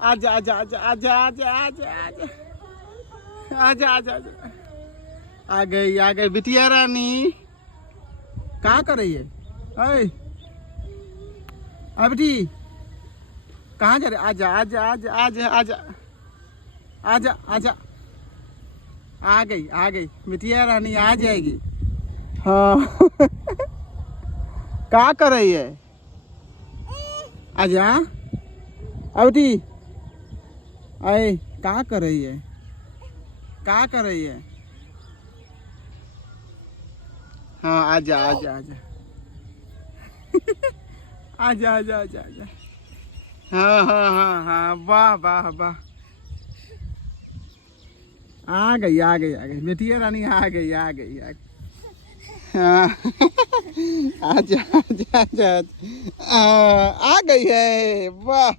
आजा आजा आजा आजा आजा आजा आजा आजा आजा आजा आ गई बिटिया रानी। कहाँ कर रही है? अरे बेटी कहाँ जा रहे? आजा आजा आजा आजा आजा आजा आजा आ गई बिटिया रानी आ जाएगी। हाँ क्या कर रही है? आजा बेटी। अरे क्या कर रही है? क्या कर रही है? हाँ आजा आजा आजा आजा आजा आजा आजा। हाँ हाँ हाँ हाँ वाह वाह वाह। आ गई बेटिया रानी आ गई हाँ आजा आजा आजा आ गई है वाह।